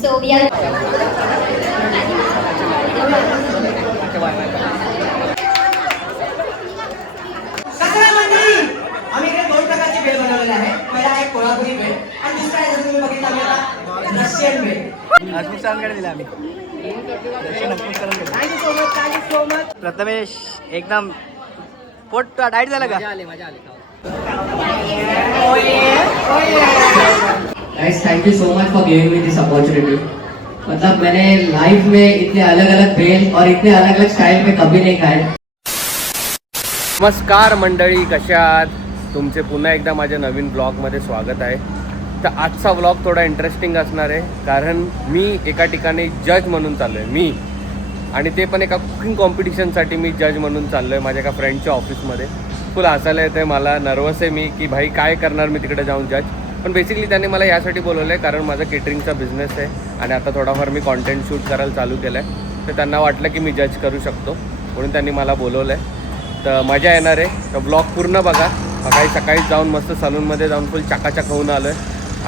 So we are. आम्ही इकडे 2 प्रकारची भेळ बनवलेली आहे. पहिला एक कोल्हापुरी भेळ आणि दुसरा आहे जसं तुम्ही बघितलं आम्ही आता रशियन भेळ. अजून दिला आम्ही. Thank you so much. प्रथमेश एकदम पोट डाईट झालं का? मजा आली. Guys, thank you so much for giving me this opportunity. मतलब मैंने लाइफ में इतने अलग अलग भेल और इतने अलग अलग स्टाइल में कभी नहीं खाए. नमस्कार मंडळी, कशा आहात? तुमचे पुन्हा एकदा माझ्या नवीन ब्लॉगमध्ये स्वागत आहे. तर आजचा ब्लॉग थोडा इंटरेस्टिंग असणार आहे, कारण मी एका ठिकाणी जज म्हणून चाललो आहे. मी आणि ते पण एका कुकिंग कॉम्पिटिशनसाठी मी जज म्हणून चाललो आहे माझ्या एका फ्रेंडच्या ऑफिसमध्ये. फुल हसायला येतं आहे, मला नर्वस आहे मी की भाई काय करणार मी तिकडे जाऊन जज. पण बेसिकली त्यांनी मला यासाठी बोलवलं आहे कारण माझा केटरिंगचा बिझनेस आहे आणि आता थोडाफार मी कॉन्टेंट शूट करायला चालू केलं आहे. तर त्यांना वाटलं की मी जज करू शकतो म्हणून त्यांनी मला बोलवलं आहे. तर मजा येणार आहे. तर ब्लॉग पूर्ण बघा. सकाळीच जाऊन मस्त सलूनमध्ये जाऊन फुल चकाचक होऊन आलो आहे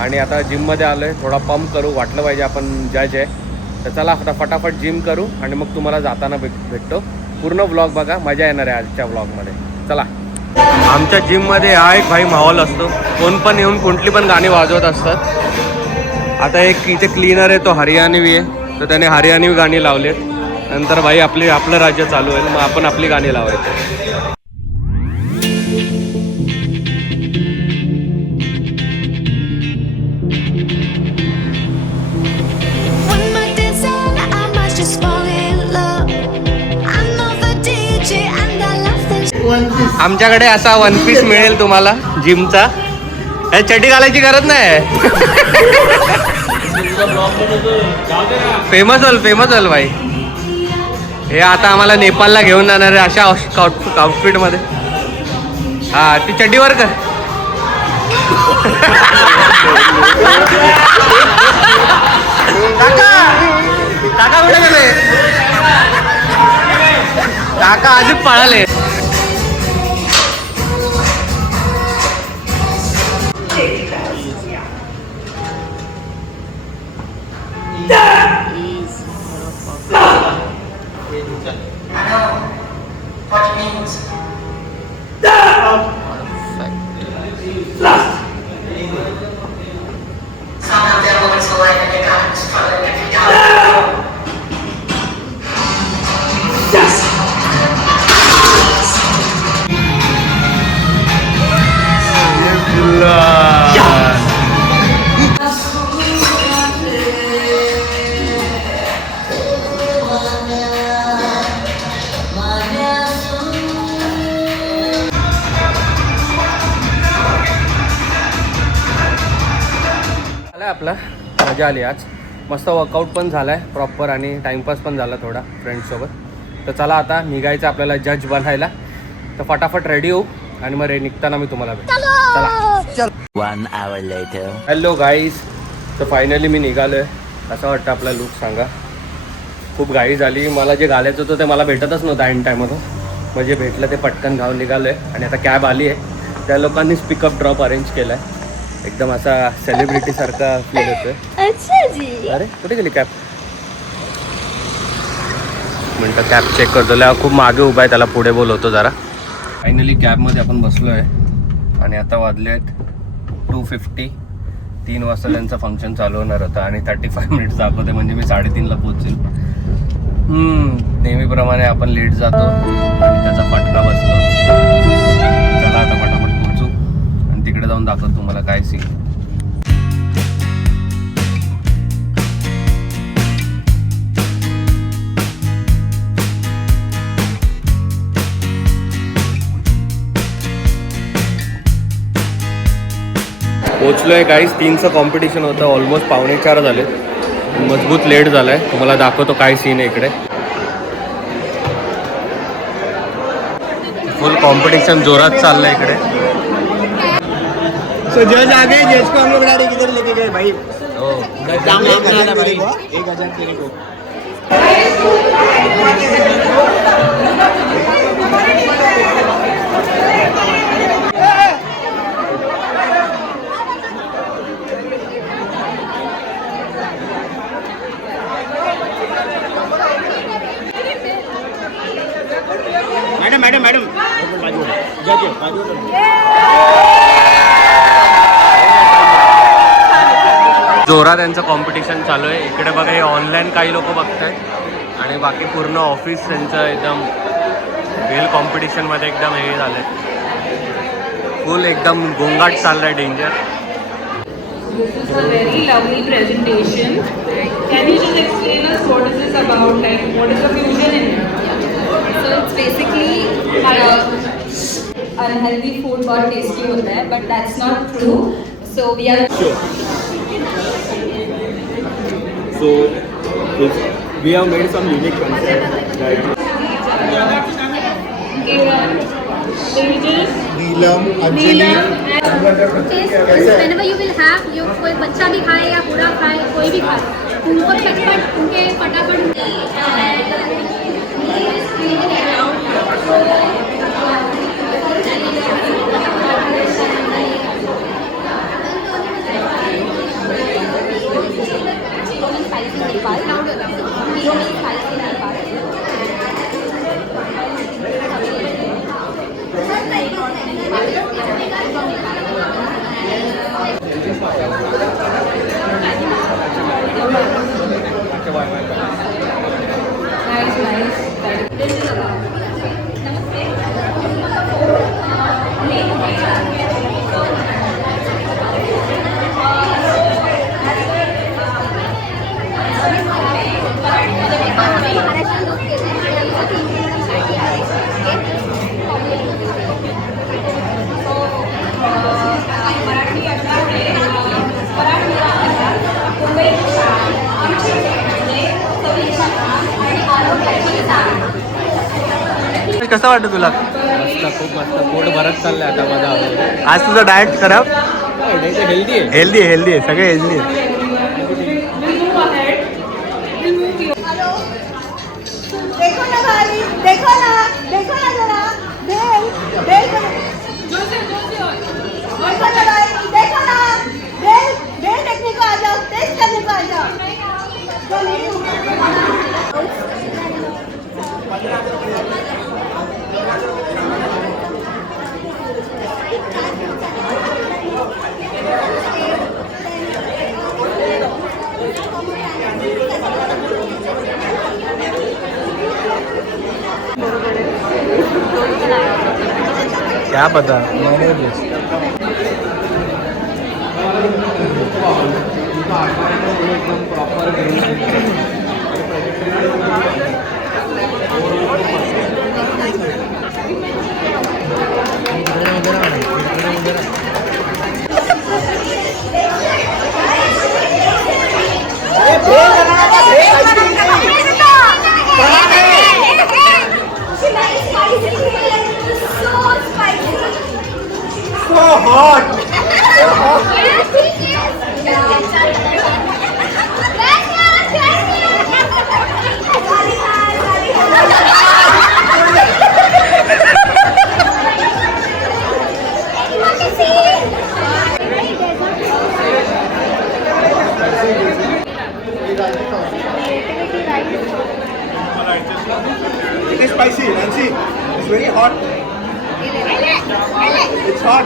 आणि आता जिममध्ये आलो आहे. थोडा पंप करू, वाटलं पाहिजे आपण जज आहे. तर चला आता फटाफट जिम करू आणि मग तुम्हाला जाताना भेटतो. पूर्ण ब्लॉग बघा, मजा येणार आहे आजच्या ब्लॉगमध्ये. चला. आमच्या जिममध्ये हा एक भाई माहोल असतो, कोण पण येऊन कुठली पण गाणी वाजवत असतात. आता एक इथे क्लीनर आहे, तो हरियाणवी आहे, तर त्याने हरियाणवी गाणी लावलेत. नंतर भाई आपलं राज्य चालू आहे, मग आपण आपली गाणी लावायची. आमच्याकडे असा वन पीस मिळेल तुम्हाला जिमचा. हे चड्डी घालायची गरज नाही. फेमस होल भाई. हे आता आम्हाला नेपाळला घेऊन जाणार आहे अशा आउटफिटमध्ये. हा, ती चड्डीवर कर. काका कुठे गेले? काका आधीच पळाले. आपला मजा आली आज. मस्त वर्कआउट पण झाला आहे प्रॉपर आणि टाईमपास पण झाला थोडा फ्रेंड्ससोबत. तर चला आता निघायचं आपल्याला जज बनायला. तर फटाफट रेडी होऊ आणि मग निघताना मी तुम्हाला भेट. चला. 1 hour later. Hello guys. तर फायनली मी निघालो आहे. असं वाटतं आपला लुक सांगा. खूप घाई झाली. मला जे घालायचं होतं ते मला भेटतच नव्हतं ऐन टायमधून. म्हणजे भेटलं ते पटकन घालून निघालो आहे आणि आता कॅब आली आहे. त्या लोकांनीच पिकअप ड्रॉप अरेंज केला आहे. एकदम असा सेलिब्रिटी सारखा फील होतोय. अरे कुठे गेली कॅब? मिनटं कॅब चेक करतो. खूप मागे उभा आहे, त्याला पुढे बोलवतो जरा. फायनली कॅबमध्ये आपण बसलो आहे आणि आता वाजले आहेत 2:50. 3 वाजता त्यांचं फंक्शन चालू होणार होतं आणि 35 मिनिट्स दाखवते, म्हणजे मी 3:30ला पोहोचेल. नेहमीप्रमाणे आपण लेट जातो आणि त्याचा फटका बसतो. चला आता फटाफट पोहोचू आणि तिकडे जाऊन दाखवतो तुम्हाला काय सीन. पोचलो आहे काहीच. 3चं कॉम्पिटिशन होतं. ऑलमोस्ट 3:45 झाले. मजबूत लेट झाला आहे. तुम्हाला दाखवतो काय सीन आहे इकडे. फुल कॉम्पिटिशन जोरात चाललं आहे इकडे. So जज आ गए. जज को हम लोग डायरेक्ट किधर लेके गए भाई? जाम भाई 1000 तेरे को. जोरात त्यांचं कॉम्पिटिशन चालू आहे. इकडे बघा हे ऑनलाईन काही लोक बघतायत आणि बाकी पूर्ण ऑफिस त्यांचं एकदम भेल कॉम्पिटिशनमध्ये एकदम हे झालं आहे. फुल एकदम गोंगाट चाललाय danger. This is a very lovely presentation. Can you just explain us what is this about? Like, what is the fusion in it? So it's basically unhealthy food बहुत tasty होता है, but that's not true. So we are So we have made some unique concept, right? whenever you will have, you कोई बच्चा भी खाए या बूढ़ा खाए, कोई भी खाए, उनको चटपट उनके फटाफट Nice, nice. This is about. कसं वाटतं तुला? मस्त, खूप मस्त. पोट भरत चाललंय आता माझा. आज तुझा डाएट खराब? हेल्दी आहे. हेल्दी आहे सगळे हेल्दी आहे. देखो ना भाई, देखो ना जरा, देख देखो ना भाई, देखो ना, देख देखने को आ जाओ, टेस्ट करने को आ जाओ. क्या पता. It is spicy, Nancy. It's very hot. It's hot.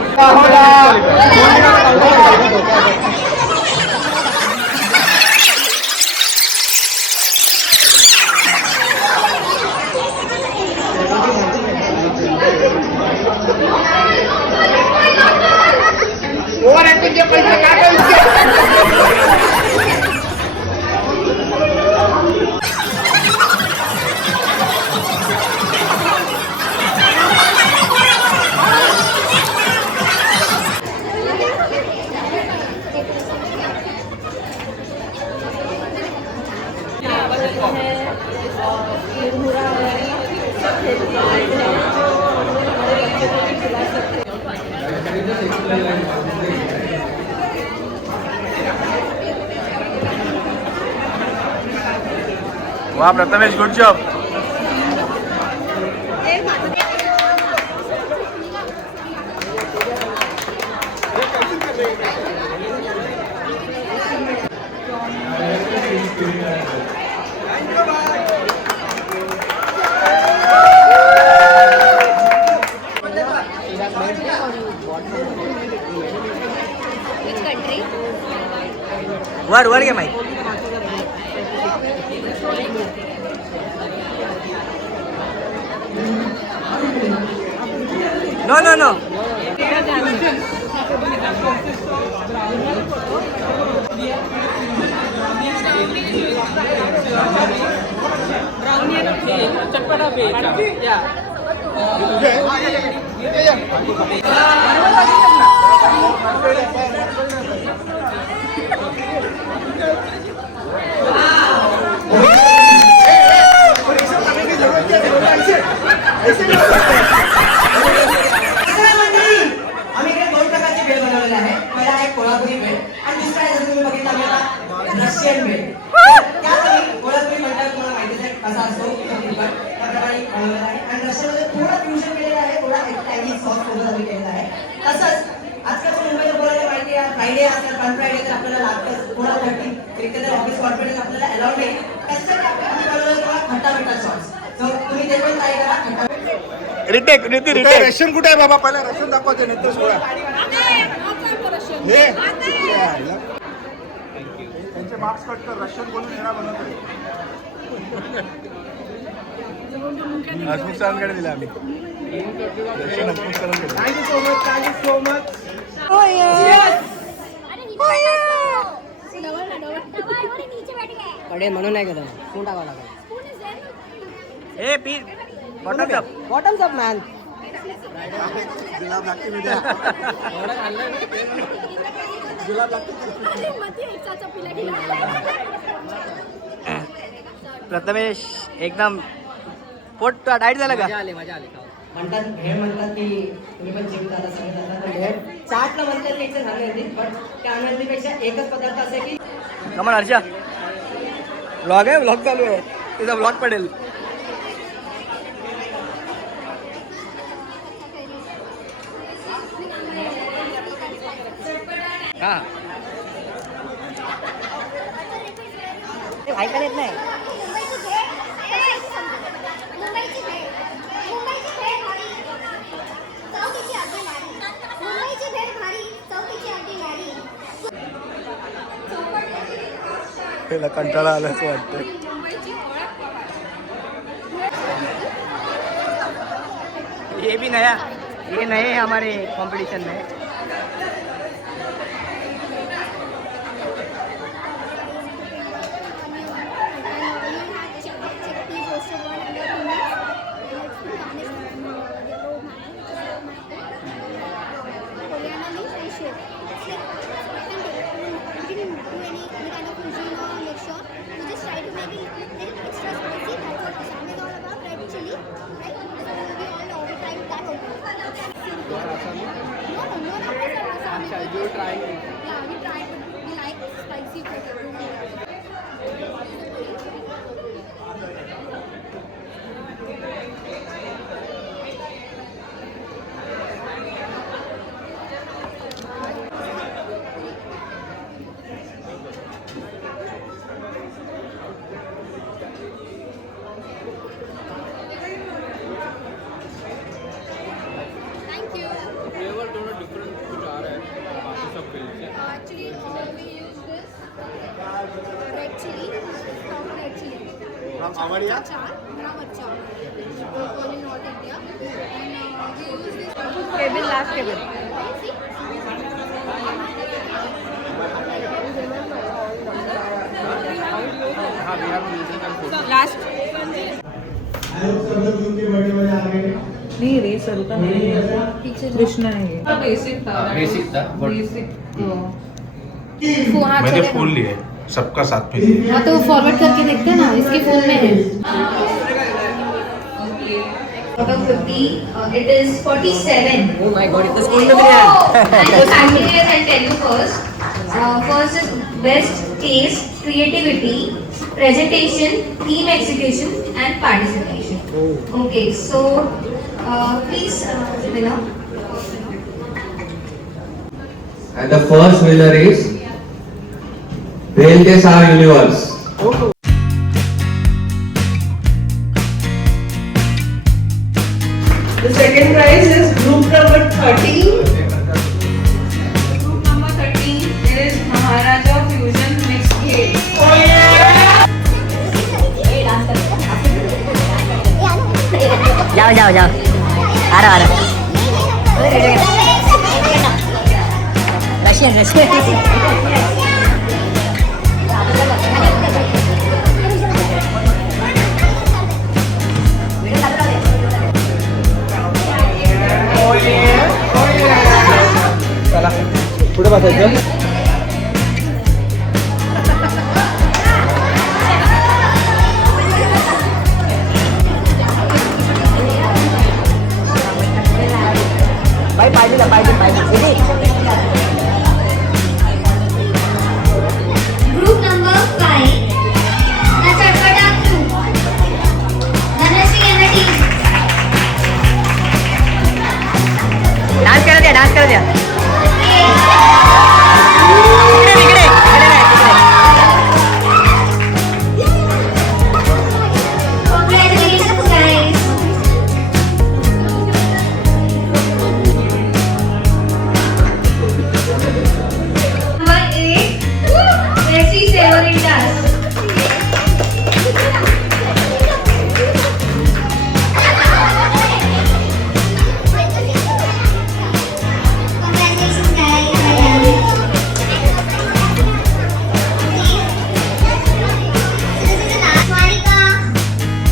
वा प्रथमेश, गुड जॉब. वर घे माहिती. नो आम्ही इकडे 2 प्रकारची भेळ बनवलेली आहे. पहिला आहे कोल्हापुरी भेळ आणि दुसरा आहे जसं तुम्ही बघितलं आम्ही आता रशियन भेळ. त्यात कोल्हापुरी म्हणतात तुम्हाला माहितीच आहे कसा असतो त्याप्रमाणे बनवलेला आहे आणि रशियनमध्ये थोडं फ्युजन केलेलं आहे, थोडा चायनीज सॉस सोबत आम्ही केलेला आहे. तसंच आजकालच्या मुंबईला बोलायला माहिती आहे फ्रायडे असतात पण फ्रायडे तर आपल्याला लागतंच थोडा थर्टी एकतर ऑफिस कॉन्फिडन्स आपल्याला अलाउड नाही त्यासाठी आम्ही बनवलेला थोडा खट्टा मिठा सॉस. तर तुम्ही ते पण ट्राय करा खट्टा रिटेक रशियन कुठे आहे बाबा? पहिला रशियन दाखवायचं नंतर सोडा. हे त्यांचे मार्क्स कट कर. रशियन बोलून येणार बनवतो. हसमुख दिला आम्ही. Thank you so much. पडे म्हणून नाही गेलं कोण टाकावं लागेल. A P bottoms up. Bottoms up man. Prathamesh एकदम पोट डाईट झालं का? मजा आली म्हणतात भेळ म्हणतात की तुम्ही पण जिम जाता सगळे जातात पण भेळ चाटला म्हणतात की एकच अनहेल्दी पण त्या अनहेल्दीपेक्षा एकच पदार्थ असे की कमान हर्षा ब्लॉग आहे. ब्लॉग चालू आहे. तुझा ब्लॉग पडेल. हा ऐकायला येत नाही. त्याला कंटाळा आल्याचं वाटतं. ये भी नया, ये नए हैं हमारे कंपटीशन में. You try it. Yeah, we tried it. We like spicy food. Thank you. Actually, we use this red chili, proper red chili. From Amadia? Achar, from Achar. We call in North India. And we use this. Table, last table. Last. नहीं रे sir का नहीं कृष्णा है basic था basic मैंने phone लिया है सबका साथ में लिया है। हाँ तो वो फॉरवर्ड करके देखते हैं ना इसके फोन में है Out of 50, it is 47. Oh my god, इतना स्कूल में भी है. And finally, I'll tell you first. First is best taste, creativity, presentation, team execution, and participation. Okay, so please, winner. And the first winner is Bhel ke Saar Universe. The second prize is group number 13. Group number 13 is Maharaja Fusion Mixed जाओ जाओ जाओ आ रहा Russian चला पुढे बसायचं. Group number 5, the Chatpata crew, Dhanashree and the team. Dance करा द्या dance करा द्या Congratulations, guys. Number 8, Messi Severitas. Congratulations, guys.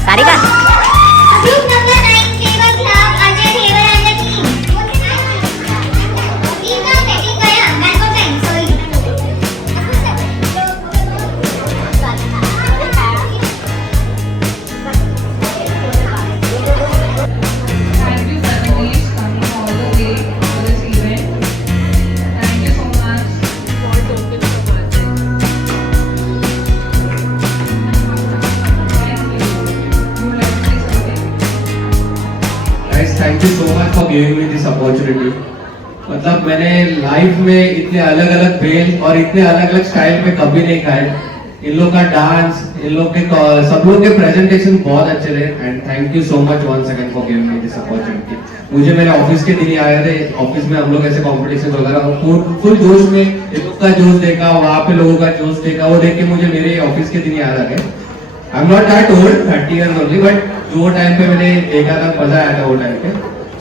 Sarika Group number 9, Table Club, Ajay Table and the team. Team का setting Gaya, mango time, sorry. Thank you, Prathamesh, coming all the way to this event. Thank you so much for Token for watching. Thank you. You would like to say something? Guys, thank you so much for giving me this opportunity. मतलब मैंने life में इतने अलग अलग भेल और इतने अलग अलग style में कभी नहीं खाए. इन लोग का डांस, इन लोग के सब लोग के प्रेजेंटेशन बहुत अच्छे रहे and thank you so much once again for giving me this opportunity. मुझे मेरे ऑफिस के दिन ही आए थे. ऑफिस में हम लोग ऐसे कॉम्पिटिशन वगैरह फुल जोश में इन लोग का जोश देखा, वहाँ पे लोगों का जोश देखा, वो देख के मुझे मेरे ऑफिस के दिन ही याद आ गए. I am not that old, 30 years only, but जो टाइम पे मैंने देखा था मजा आया था वो time pay.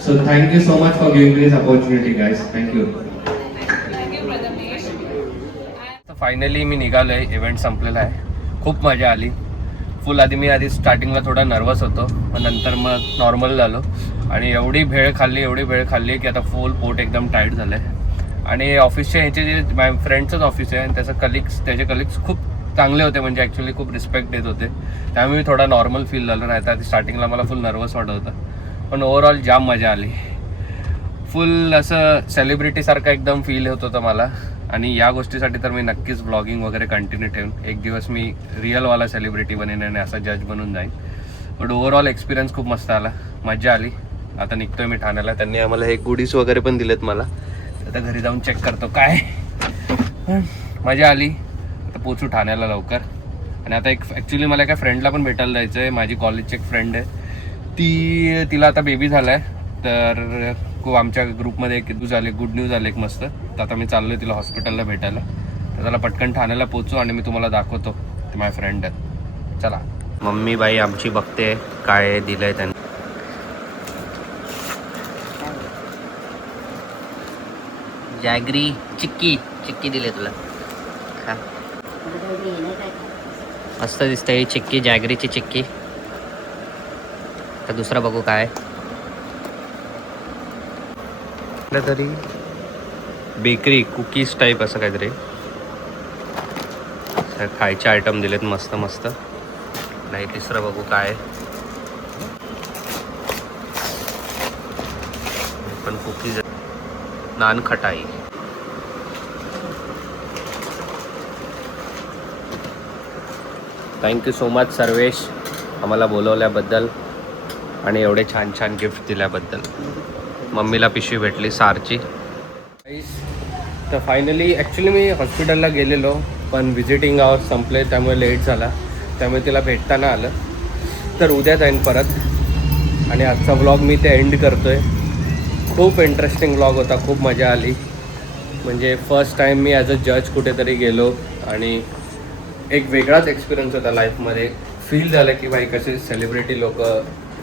So thank you so much for giving me this opportunity guys. Thank you. Thank you, Prathamesh. तर फायनली मी निघालो आहे. इव्हेंट संपलेला आहे. खूप मजा आली. फुल आधी स्टार्टिंगला थोडा नर्वस होतो, पण नंतर मग नॉर्मल झालो आणि एवढी भेळ खाल्ली की आता फुल पोट एकदम टाईट झालं आहे. आणि ऑफिसचे ह्याचे जे माझ्या फ्रेंडचंच ऑफिस आहे आणि त्याचे कलिग्स खूप चांगले होते, म्हणजे ॲक्च्युली खूप रिस्पेक्ट देत होते. त्यामुळे थोडा नॉर्मल फील झालं. नाही तर स्टार्टिंगला मला फुल नर्वस वाटत होतं, पण ओव्हरऑल जाम मजा आली. फुल असं सेलिब्रिटीसारखं एकदम फील होत होतं मला. आणि या गोष्टीसाठी तर मी नक्कीच ब्लॉगिंग वगैरे कंटिन्यू ठेवून एक दिवस मी रिअलवाला सेलिब्रिटी बनेन आणि असा जज बनून जाईन. बट ओव्हरऑल एक्सपिरियन्स खूप मस्त आला, मजा आली. आता निघतोय मी ठाण्याला. त्यांनी आम्हाला हे गुडीज वगैरे पण दिलेत मला. आता घरी जाऊन चेक करतो काय. मजा आली. आता पोचू ठाण्याला लवकर. आणि आता ॲक्च्युली मला एका फ्रेंडला पण भेटायला जायचं आहे. माझी कॉलेजची एक फ्रेंड आहे, तिला आता बेबी झाला आहे. तर खूप आमच्या ग्रुपमध्ये एक गुड न्यूज आली एक मस्त. तर आता मी चाललो आहे तिला हॉस्पिटलला भेटायला. तर त्याला पटकन ठाण्याला पोचू आणि मी तुम्हाला दाखवतो ते माझे फ्रेंड आहेत. चला. मम्मी बाई आमची बघते काय दिलं आहे त्यांनी. जॅगरी चिक्की दिली तुला. मस्त दिसते ही चिक्की, जॅगरीची चिक्की. तर दुसरं बघू काय तरी बेकरी कुकीज टाईप असं काहीतरी खायचे आयटम दिलेत मस्त मस्त. नाही तिसरं बघू काय. पण कुकीज, नान खटाई. थँक्यू सो मच सर्वेश आम्हाला बोलवल्याबद्दल आणि एवढे छान छान गिफ्ट दिल्याबद्दल. मम्मीला पिशवी भेटली सारची. तर फायनली ॲक्च्युली मी हॉस्पिटलला गेलेलो, पण व्हिजिटिंग आवर्स संपले त्यामुळे लेट झाला. त्यामुळे तिला भेटता नाही आलं. तर उद्या जाईन परत. आणि आजचा व्लॉग मी ते एंड करतो आहे. खूप इंटरेस्टिंग व्लॉग होता, खूप मजा आली. म्हणजे first time me as a जज कुठेतरी गेलो आणि एक वेगळाच एक्सपिरियन्स होता लाईफमध्ये. फील झालं की भाई कसे सेलिब्रिटी लोक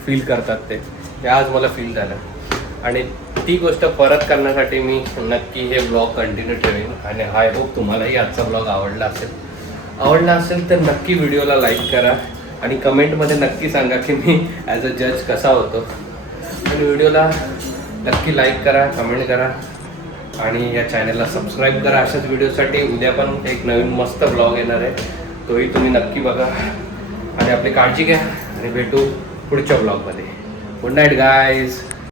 फील करतात ते. हे आज मला फील झालं. आणि ती गोष्ट परत करण्यासाठी मी नक्की हे ब्लॉग कंटिन्यू ठेवेन. आणि आय होप तुम्हालाही आजचा ब्लॉग आवडला असेल तर नक्की व्हिडिओला लाईक करा आणि कमेंटमध्ये नक्की सांगा की मी ॲज अ जज कसा होतो. आणि व्हिडिओला नक्की लाईक करा, कमेंट करा आणि या चॅनलला सबस्क्राईब करा. अशाच व्हिडिओसाठी उद्या पण एक नवीन मस्त ब्लॉग येणार आहे, तोही तुम्ही नक्की बघा. आणि आपली काळजी घ्या आणि भेटू पुढच्या ब्लॉगमध्ये. Good night guys.